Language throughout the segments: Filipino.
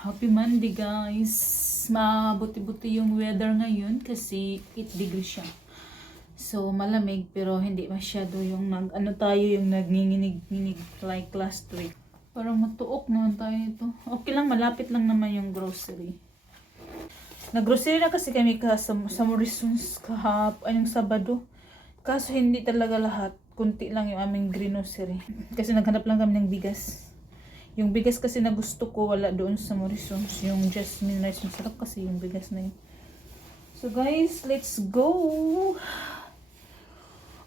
Happy Monday guys! Mabuti-buti yung weather ngayon kasi 8 degrees siya. So malamig pero hindi masyado yung yung nagninginig-nginig like last week. Parang matuok naman tayo ito. Okay lang, malapit lang naman yung grocery. Nag-grocery na kasi kami sa Morrisons anong Sabado. Kaso hindi talaga lahat. Kunti lang yung aming grocery. Kasi naghanap lang kami ng bigas. Yung bigas kasi na gusto ko wala doon sa Morrisons. Yung Jasmine rice, masarap kasi yung bigas na yun. So guys, let's go!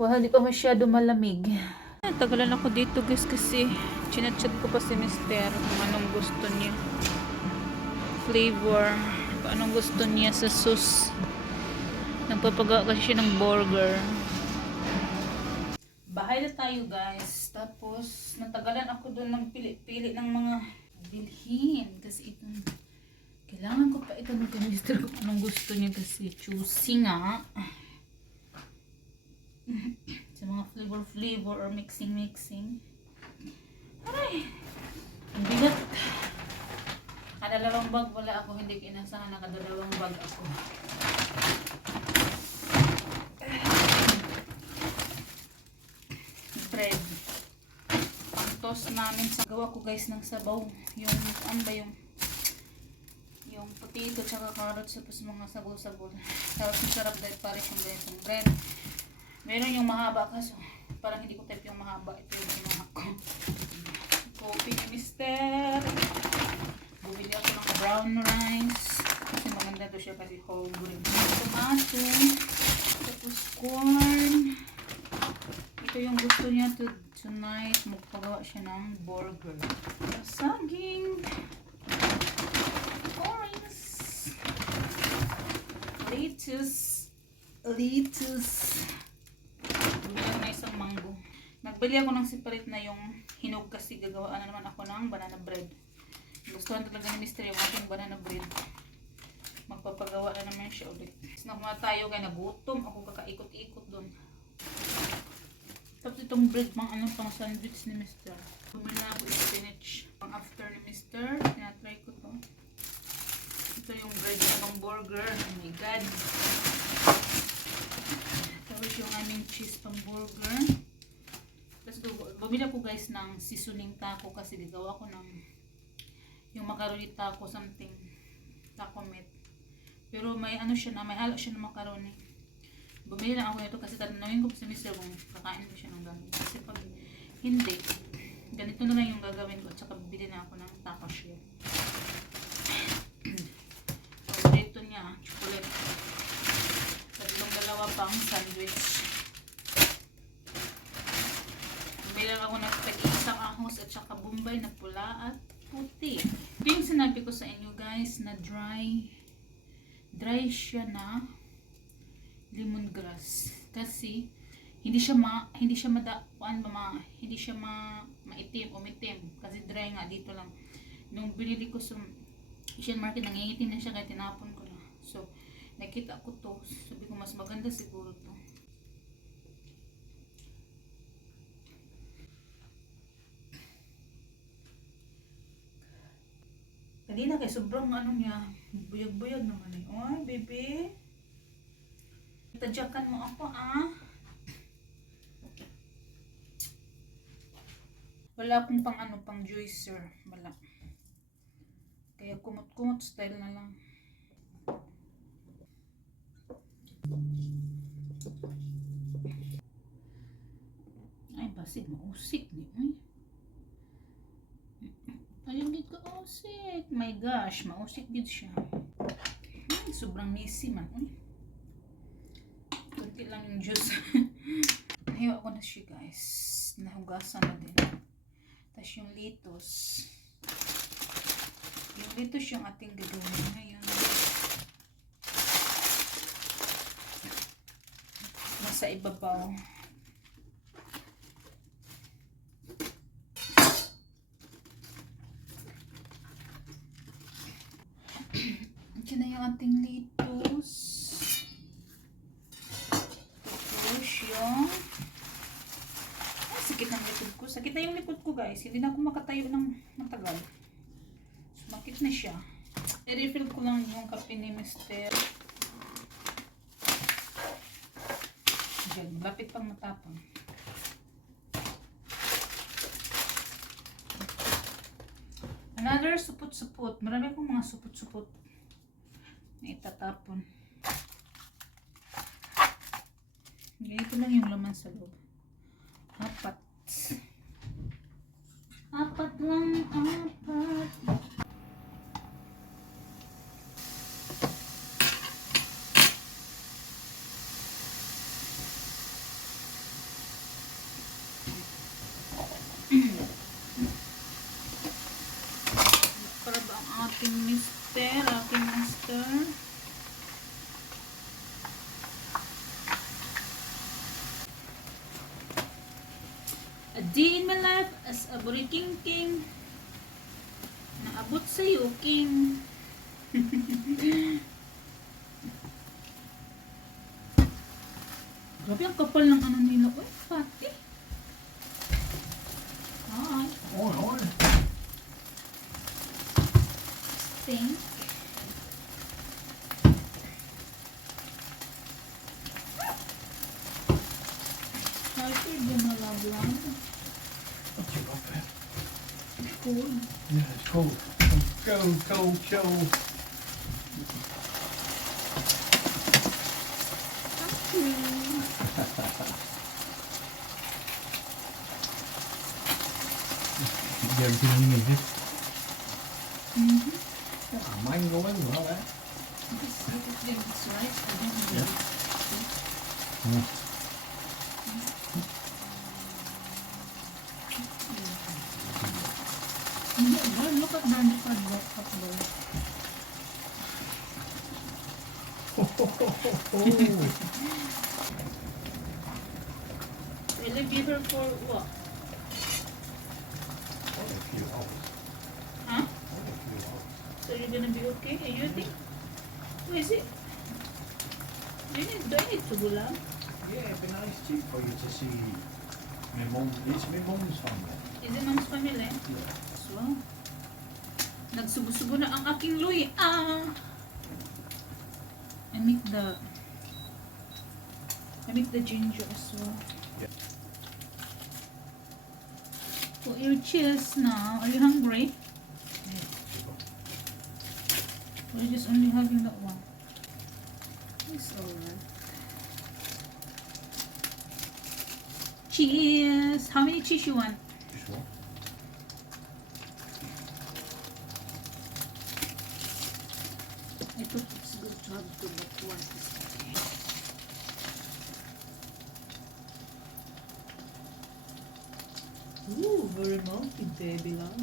Well, hindi pa masyado malamig. Tagalan ako dito guys kasi chinachat ko pa si Mister kung anong gusto niya. Flavor. Kung anong gusto niya sa sauce. Nagpapagawa kasi siya ng burger. Bahay na tayo guys. Tapos natagalan ako doon ng pili-pili ng mga bilhin. Kasi ito, kailangan ko pa ito ng Mister kung anong gusto niya kasi choosy nga. Sa mga flavor or mixing. Aray! Ang bigat. Kadalawang bag wala ako. Hindi ko inasahan na kadalawang bag ako. Bread. Ang toast namin sa gawa ko guys ng sabaw. Yung ano ba yung potato tsaka carrots tapos mga sabol-sabol. Tapos masarap dahil pare siyang ganitong bread. Meron yung mahaba kaso parang hindi ko type yung mahaba. Ito yung ginawa ko. Coffee ni Mister. Bumili ako ng brown rice. Kasi maganda to siya kasi whole grain. Tomato. Tapos corn. Ito yung gusto niya tonight. Magpagawa siya ng burger. Saging. Orange. Lettuce. Bumili na isang mango. Nagbili ako ng separate na yung hinog kasi gagawaan na naman ako ng banana bread. Gustuhan talaga ni Mr. yung ating banana bread. Magpapagawa na naman siya ulit. Nakuha tayo kaya nagutom. Ako kakaikot-ikot doon. Tapos itong bread pang sandwich ni Mr. Bumili na ako yung spinach. Pang after ni Mr. Tinatry ko to. Ito yung bread na pang burger. Oh my God. Tapos yung aming cheese pang burger. Tapos bumili ako guys ng seasoning taco kasi gagawa ko ng yung macaroni taco something. Taco meat. Pero may may halo siya ng macaroni. Bumili lang ako nito kasi tatanungin ko sa Mr. kung kakain ko siya ng gano'n. Kasi pag hindi, ganito na lang yung gagawin ko. At saka bibili na ako ng taco shell. Paborito niya, chocolate. Tatlong dalawa pang sandwich. Bumili lang ako ng tag-isang ahos at saka bombay na pula at puti. Ito yung sinabi ko sa inyo guys na dry siya na lemongrass kasi hindi siya maitim o mitim kasi dry nga dito lang. Nung binili ko sa Asian market nangingitim na siya kaya tinapon ko na. So nakita ko to, sabi ko mas maganda siguro to. Kanina kay sobrang niya, buyag-buyag naman eh. Oy, baby. Tadyakan mo ako, ah. Wala akong pang juicer. Wala. Kaya kumot-kumot style na lang. Ay, basig. Mausik ni. Ayun dito usik. My gosh, mausik din siya. Sobrang messy man. Kunti lang yung juice. Nahiwa ko na siya guys. Nahugasan na din. Tapos yung lettuce. Yung lettuce yung ating gagawin ngayon. Nasa ibabaw. Diyan na yung ating lettuce. Tapos yung sakit ng likod ko. Sakit na yung likod ko guys. Hindi na ako makatayo ng matagal. Sumakit Init na siya. I-refill ko lang yung kape ni Mr. Diyan, lapit pang matapang. Another supot-supot. Marami akong mga supot-supot na itatapon. Ganito lang yung laman sa loob. Apat. Apat lang, apat. Para ba ang ating mister? A day in my life as a Buriking King. Naabot sa'yo, King. Grabe ang kapal ng ano nila. Uy, pati. Hi. On. Stink. Hyper din na laglang. What's your up there? Cool. Yeah, it's cold. Cold show. Get everything you need. Mine going well, eh? It's right. I don't know. Yeah. Look at Danny Padlock up there. Will you give her for what? Only a few hours. Huh? Only a few hours. So you're gonna be okay? Are you think? Who is it? Do I need to go lang? Yeah, it'd be nice too for you to see my mum. It's my mum's family. Is it mom's family? Yeah. So, nagsubo-subo na ang aking luy. I make the ginger as well. Yeah. Put your cheese now. Are you hungry? Or are you just only having that one? It's alright. Cheese! How many cheese you want? Just one. I thought it's good to have two, but one is okay. Ooh, very milky, baby love.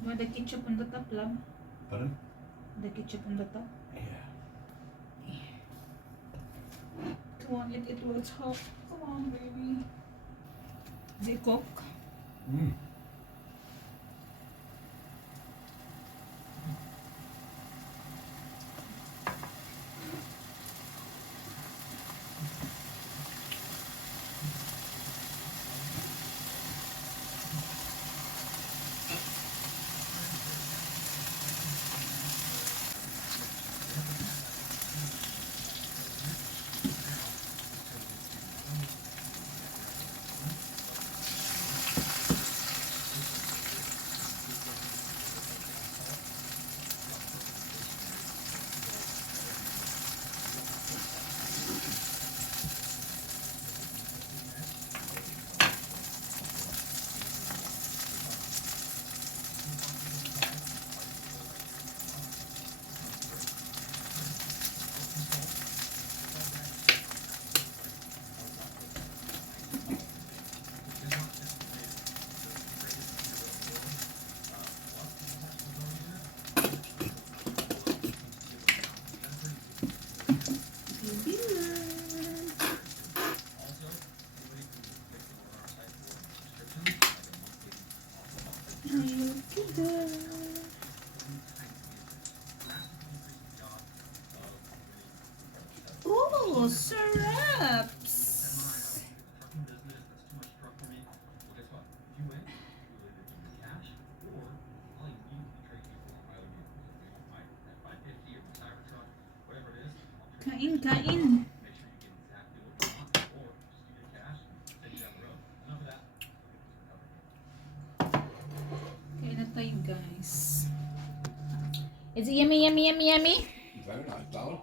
You want the ketchup on the top, love? Pardon? The ketchup on the top? Yeah. Come on, it will hot. Come on, baby. Is it cooked? Mm. Ooh, syrups. Kain, kain. Kain na tayo, guys. Is it yummy, yummy, yummy, yummy? Very nice, darling.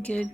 Good.